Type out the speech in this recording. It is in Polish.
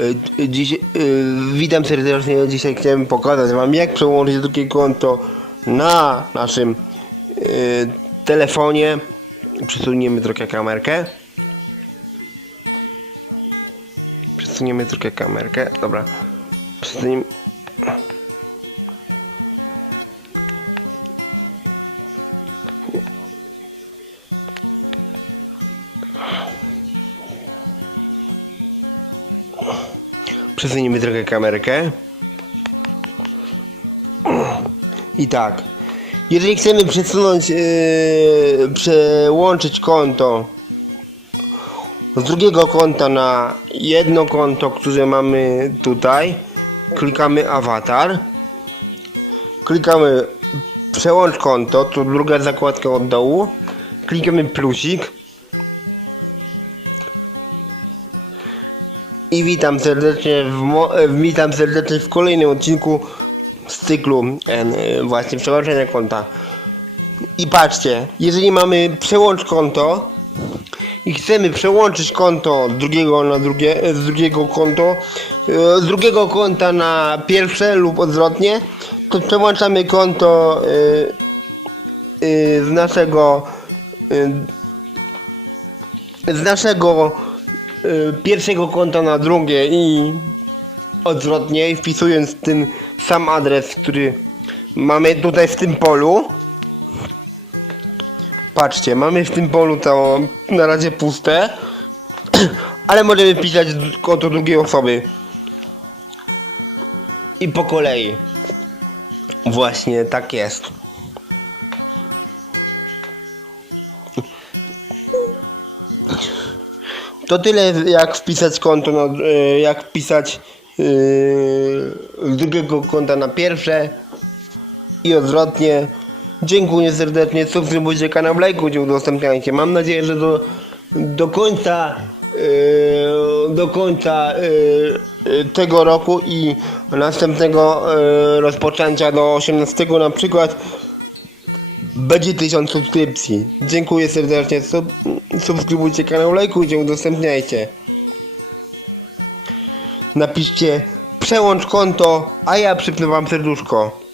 Y, Dziś, y, witam serdecznie. Dzisiaj chciałem pokazać Wam, jak przełączyć drugie konto na naszym y, telefonie. Przesuniemy trochę kamerkę. Przesuniemy trochę kamerkę. Dobra. Przesuniemy. Przesuniemy trochę kamerkę. I tak. Jeżeli chcemy przesunąć, yy, przełączyć konto z drugiego konta na jedno konto, które mamy tutaj, klikamy awatar. Klikamy przełącz konto, to druga zakładka od dołu. Klikamy plusik. I witam serdecznie w, e, witam serdecznie w kolejnym odcinku z cyklu e, właśnie przełączenia konta. I patrzcie, jeżeli mamy przełącz konto i chcemy przełączyć konto drugiego na drugie, e, z drugiego konto, e, z drugiego konta na pierwsze lub odwrotnie, to przełączamy konto z naszego z naszego pierwszego konta na drugie i odwrotnie, wpisując ten sam adres, który mamy tutaj w tym polu. Patrzcie, mamy w tym polu to na razie puste, ale możemy wpisać konto drugiej osoby. I po kolei. Właśnie tak jest. To tyle jak wpisać konto na, e, jak wpisać z drugiego konta na pierwsze i odwrotnie. Dziękuję serdecznie, subskrybujcie kanał, lajkujcie, udostępniajcie. Mam nadzieję, że do, do końca yy, do końca tego roku i następnego rozpoczęcia do 18 na przykład będzie 1000 subskrypcji. Dziękuję serdecznie. Sub, subskrybujcie kanał, lajkujcie, udostępniajcie. Napiszcie przełącz konto, a ja przypnę wam serduszko.